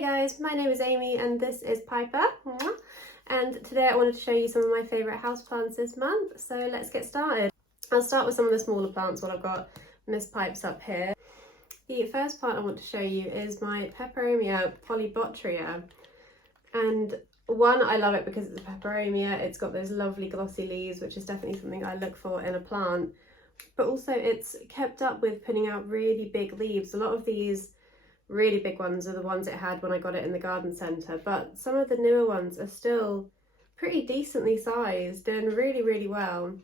Hi guys, my name is Amy and this is Piper. And today I wanted to show you some of my favourite houseplants this month, so let's get started. I'll start with some of the smaller plants while I've got Miss Pipes up here. The first plant I want to show you is my Peperomia Polybutria. And one, I love it because it's a peperomia, it's got those lovely glossy leaves, which is definitely something I look for in a plant. But also it's kept up with putting out really big leaves. A lot of these really big ones are the ones it had when I got it in the garden centre, but some of the newer ones are still pretty decently sized and really well,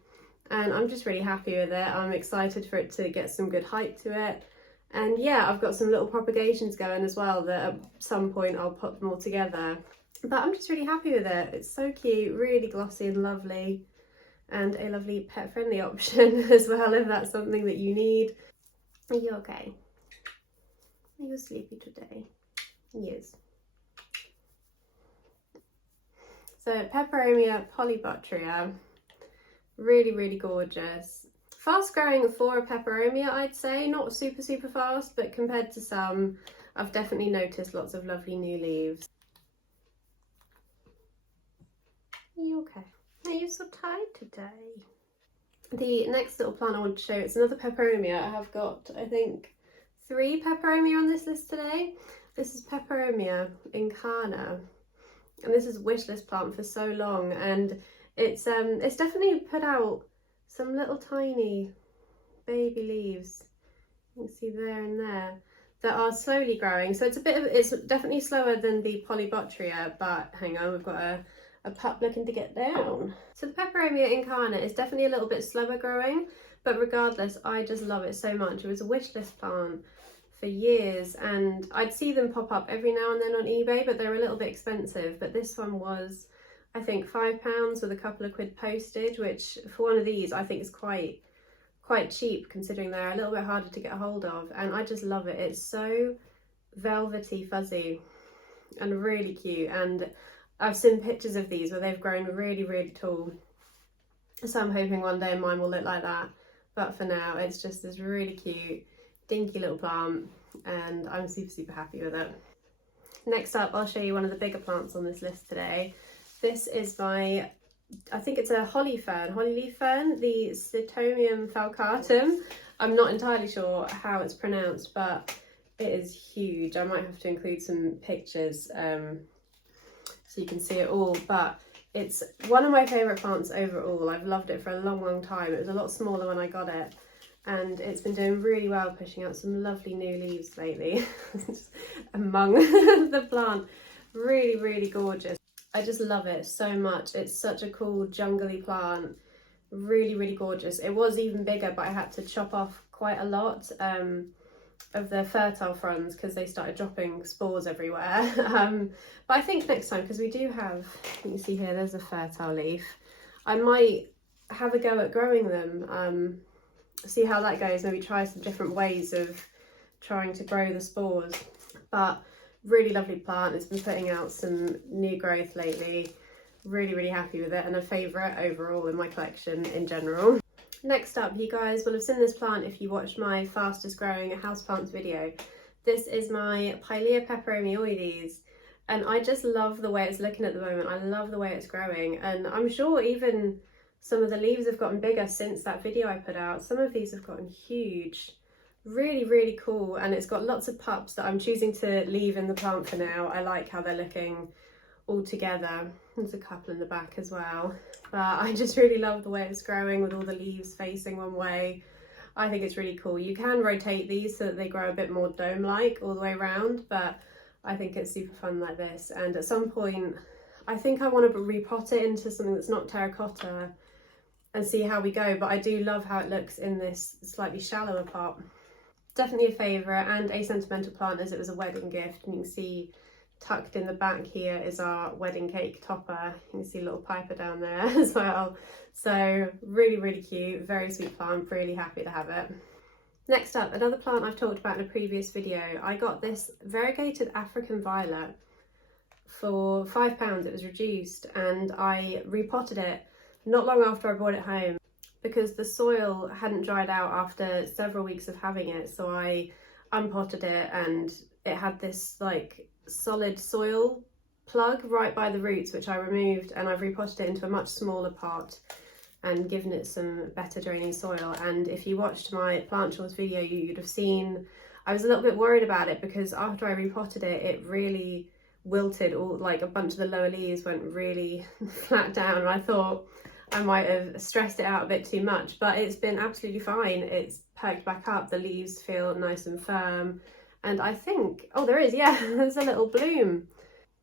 and I'm just really happy with it. I'm excited for it to get some good height to it, and yeah, I've got some little propagations going as well that at some point I'll put them all together, but I'm just really happy with it. It's so cute, really glossy and lovely, and a lovely pet friendly option as well if that's something that you need. Are you okay? Are you sleepy today? Yes. So Peperomia Polybutria, really gorgeous. Fast growing for a peperomia, I'd say. Not super fast, but compared to some, I've definitely noticed lots of lovely new leaves. Are you okay? Are you so tired today? The next little plant I want to show, it's another peperomia. I have got, I think, 3 Peperomia on this list today. This is Peperomia Incarnate, and this is a wish list plant for so long, and it's definitely put out some little tiny baby leaves. You can see there and there that are slowly growing. So it's definitely slower than the Polybutria, but hang on, we've got a pup looking to get down. So the Peperomia Incarnate is definitely a little bit slower growing, but regardless, I just love it so much. It was a wish list plant for years, and I'd see them pop up every now and then on eBay, but they're a little bit expensive. But this one was, I think, £5 with a couple of quid postage, which for one of these I think is quite cheap considering they're a little bit harder to get a hold of. And I just love it. It's so velvety fuzzy and really cute, and I've seen pictures of these where they've grown really tall, so I'm hoping one day mine will look like that. But for now, it's just this really cute, dinky little plant, and I'm super happy with it. Next up, I'll show you one of the bigger plants on this list today. This is my, I think it's a holly leaf fern, the Citomium falcatum. I'm not entirely sure how it's pronounced, but it is huge. I might have to include some pictures so you can see it all, but it's one of my favourite plants overall. I've loved it for a long time. It was a lot smaller when I got it, and it's been doing really well, pushing out some lovely new leaves lately among the plant. Really gorgeous. I just love it so much. It's such a cool jungly plant, really gorgeous. It was even bigger, but I had to chop off quite a lot of the fertile fronds because they started dropping spores everywhere. But I think next time, because we do have, you can see here, there's a fertile leaf, I might have a go at growing them, see how that goes, maybe try some different ways of trying to grow the spores. But really lovely plant. It's been putting out some new growth lately. Really happy with it, and a favourite overall in my collection in general. Next up, you guys will have seen this plant if you watched my fastest growing houseplants video. This is my Pylia Pepperoniolis, and I just love the way it's looking at the moment. I love the way it's growing, and I'm sure even some of the leaves have gotten bigger since that video I put out. Some of these have gotten huge. Really cool, and it's got lots of pups that I'm choosing to leave in the plant for now. I like how they're looking all together. There's a couple in the back as well, but I just really love the way it's growing with all the leaves facing one way. I think it's really cool. You can rotate these so that they grow a bit more dome-like all the way around, but I think it's super fun like this. And at some point, I think I want to repot it into something that's not terracotta and see how we go, but I do love how it looks in this slightly shallower pot. Definitely a favourite and a sentimental plant as it was a wedding gift, and you can see tucked in the back here is our wedding cake topper. You can see a little Piper down there as well. So really cute, very sweet plant, really happy to have it. Next up, another plant I've talked about in a previous video. I got this variegated African violet for £5. It was reduced, and I repotted it not long after I brought it home because the soil hadn't dried out after several weeks of having it. So I unpotted it, and it had this like solid soil plug right by the roots, which I removed, and I've repotted it into a much smaller pot and given it some better draining soil. And if you watched my plant chores video, you'd have seen I was a little bit worried about it, because after I repotted it, it really wilted, all like a bunch of the lower leaves went really flat down, and I thought I might have stressed it out a bit too much, but it's been absolutely fine. It's perked back up, the leaves feel nice and firm, and I think, oh, there is, yeah, there's a little bloom.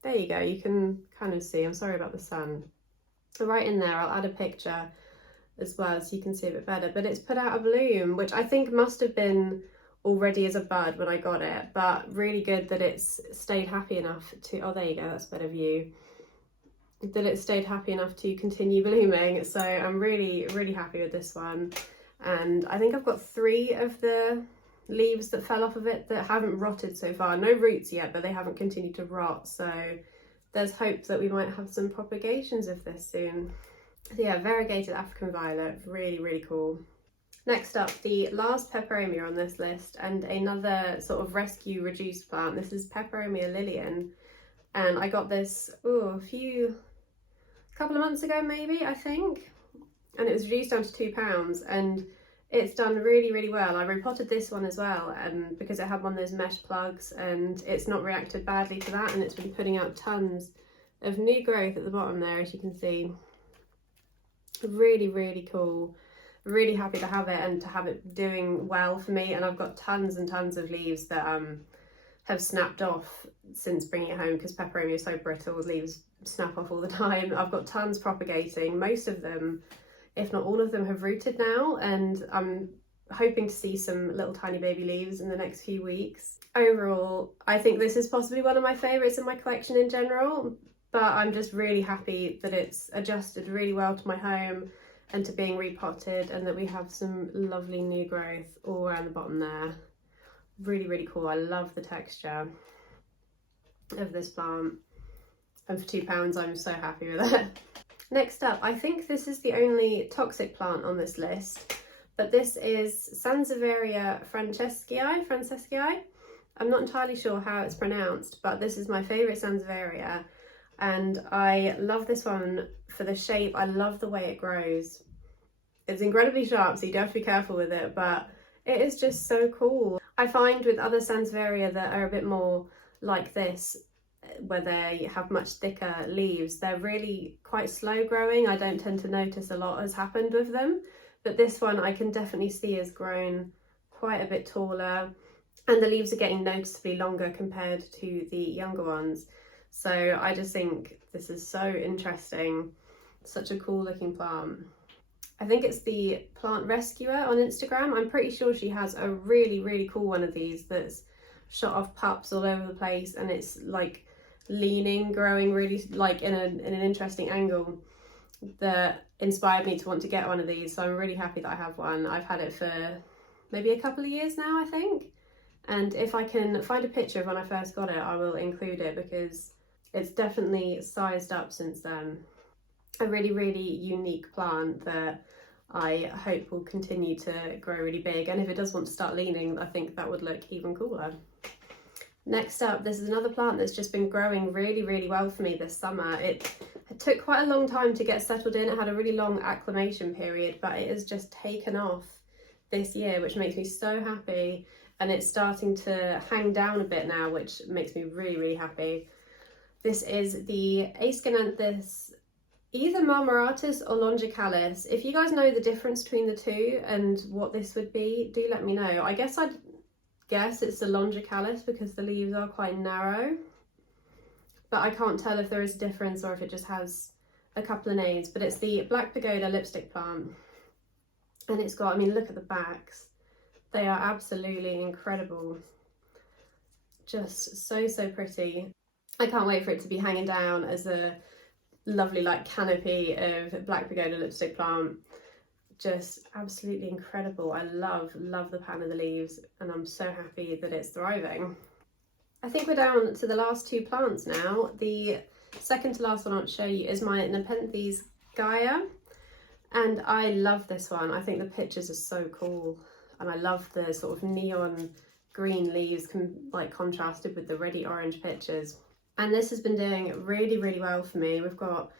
There you go, you can kind of see, I'm sorry about the sun. Right in there, I'll add a picture as well so you can see a bit better, but it's put out a bloom, which I think must have been already as a bud when I got it, but really good that it's stayed happy enough to, oh, there you go, that's a better view, that it stayed happy enough to continue blooming. So I'm really, really happy with this one. And I think I've got 3 of the leaves that fell off of it that haven't rotted so far. No roots yet, but they haven't continued to rot. So there's hope that we might have some propagations of this soon. So yeah, variegated African violet, really, really cool. Next up, the last peperomia on this list, and another sort of rescue reduced plant. This is Peperomia Lily, and I got this a couple of months ago maybe, I think, and it was reduced down to £2, and it's done really, really well. I repotted this one as well, because it had one of those mesh plugs, and it's not reacted badly to that, and it's been putting out tons of new growth at the bottom there, as you can see. Really, really cool. Really happy to have it and to have it doing well for me, and I've got tons and tons of leaves that have snapped off since bringing it home, because peperomia is so brittle, leaves snap off all the time. I've got tons propagating. Most of them, if not all of them, have rooted now, and I'm hoping to see some little tiny baby leaves in the next few weeks. Overall, I think this is possibly one of my favourites in my collection in general, but I'm just really happy that it's adjusted really well to my home and to being repotted, and that we have some lovely new growth all around the bottom there. Really, really cool. I love the texture of this plant, and for £2 I'm so happy with it. Next up, I think this is the only toxic plant on this list, but this is Sansevieria Francesca Eye. I'm not entirely sure how it's pronounced, but this is my favourite Sansevieria, and I love this one for the shape. I love the way it grows. It's incredibly sharp, so you do have to be careful with it, but it is just so cool. I find with other Sansevieria that are a bit more like this, where they have much thicker leaves, they're really quite slow growing. I don't tend to notice a lot has happened with them, but this one I can definitely see has grown quite a bit taller, and the leaves are getting noticeably longer compared to the younger ones. So I just think this is so interesting, such a cool looking plant. I think it's the Plant Rescuer on Instagram. I'm pretty sure she has a really, really cool one of these that's shot off pups all over the place, and it's like leaning, growing really like in an interesting angle, that inspired me to want to get one of these. So I'm really happy that I have one. I've had it for maybe a couple of years now, I think. And if I can find a picture of when I first got it, I will include it, because it's definitely sized up since then. A really, really unique plant that I hope will continue to grow really big, and if it does want to start leaning, I think that would look even cooler. Next up, this is another plant that's just been growing really, really well for me this summer. It took quite a long time to get settled in. It had a really long acclimation period, but it has just taken off this year, which makes me so happy, and it's starting to hang down a bit now, which makes me really, really happy. This is the Aescyananthus, either marmoratus or longicalis. If you guys know the difference between the two and what this would be, do let me know. I guess I'd guess it's the longicalis because the leaves are quite narrow, but I can't tell if there is a difference or if it just has a couple of names. But it's the Black Pagoda lipstick plant, and it's got, I mean, look at the backs. They are absolutely incredible. Just so, so pretty. I can't wait for it to be hanging down as a lovely like canopy of Black Pagoda lipstick plant. Just absolutely incredible. I love the pattern of the leaves, and I'm so happy that it's thriving. I think we're down to the last two plants now. The second to last one I want to show you is my Nepenthes Gaia, and I love this one. I think the pictures are so cool, and I love the sort of neon green leaves like contrasted with the reddy orange pictures. And this has been doing really, really well for me. We've got,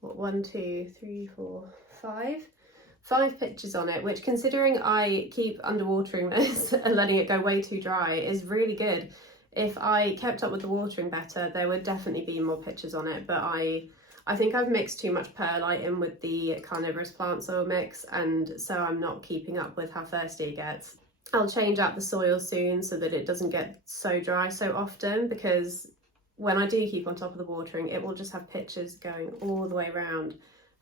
what, 1, 2, 3, 4, 5 pictures on it, which, considering I keep underwatering this and letting it go way too dry, is really good. If I kept up with the watering better, there would definitely be more pictures on it, but I think I've mixed too much perlite in with the carnivorous plant soil mix, and so I'm not keeping up with how thirsty it gets. I'll change out the soil soon so that it doesn't get so dry so often, because when I do keep on top of the watering, it will just have pictures going all the way around,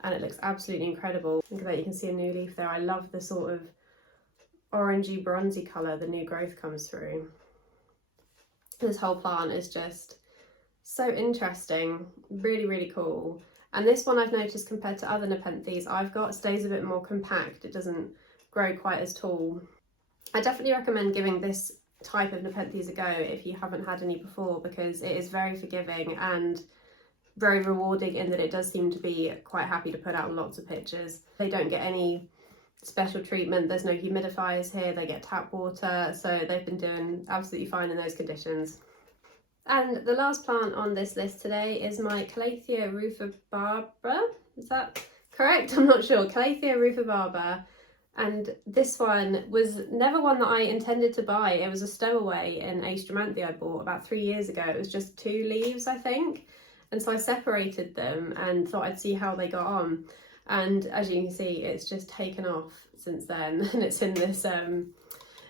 and it looks absolutely incredible. Look at that, you can see a new leaf there. I love the sort of orangey bronzy colour the new growth comes through. This whole plant is just so interesting, really, really cool. And this one, I've noticed, compared to other nepenthes I've got, stays a bit more compact. It doesn't grow quite as tall. I definitely recommend giving this type of nepenthes a go if you haven't had any before, because it is very forgiving and very rewarding in that it does seem to be quite happy to put out lots of pictures. They don't get any special treatment, there's no humidifiers here, they get tap water, so they've been doing absolutely fine in those conditions. And the last plant on this list today is my Calathia rufibarbara. Is that correct? I'm not sure. Calathia rufibarbara. And this one was never one that I intended to buy. It was a stowaway in a Stromanthe I bought about 3 years ago. It was just 2 leaves, I think. And so I separated them and thought I'd see how they got on. And as you can see, it's just taken off since then. And it's in this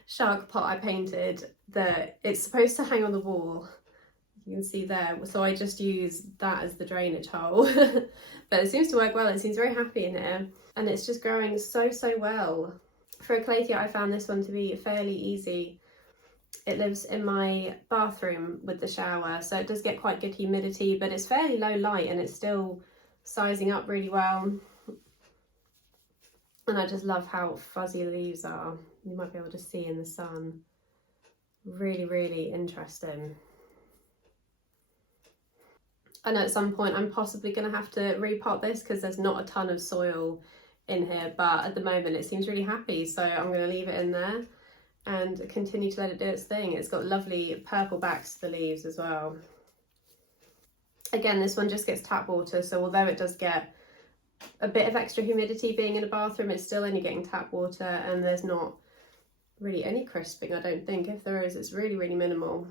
shark pot I painted that it's supposed to hang on the wall. You can see there. So I just use that as the drainage hole. But it seems to work well. It seems very happy in here. And it's just growing so well. For a Calathia, I found this one to be fairly easy. It lives in my bathroom with the shower, so it does get quite good humidity, but it's fairly low light and it's still sizing up really well. And I just love how fuzzy the leaves are. You might be able to see in the sun. Really, really interesting. I know at some point I'm possibly going to have to repot this because there's not a ton of soil in here, but at the moment it seems really happy, so I'm going to leave it in there and continue to let it do its thing. It's got lovely purple backs to the leaves as well. Again, this one just gets tap water, so although it does get a bit of extra humidity being in a bathroom, it's still only getting tap water, and there's not really any crisping, I don't think. If there is, it's really, really minimal.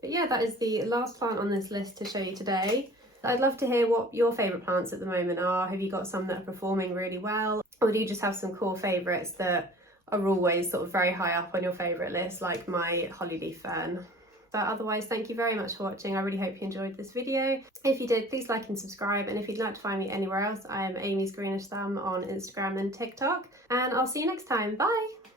But yeah, that is the last plant on this list to show you today. I'd love to hear what your favourite plants at the moment are. Have you got some that are performing really well? Or do you just have some core favourites that are always sort of very high up on your favourite list, like my holly leaf fern? But otherwise, thank you very much for watching. I really hope you enjoyed this video. If you did, please like and subscribe. And if you'd like to find me anywhere else, I am Amy's Greenish Thumb on Instagram and TikTok. And I'll see you next time. Bye!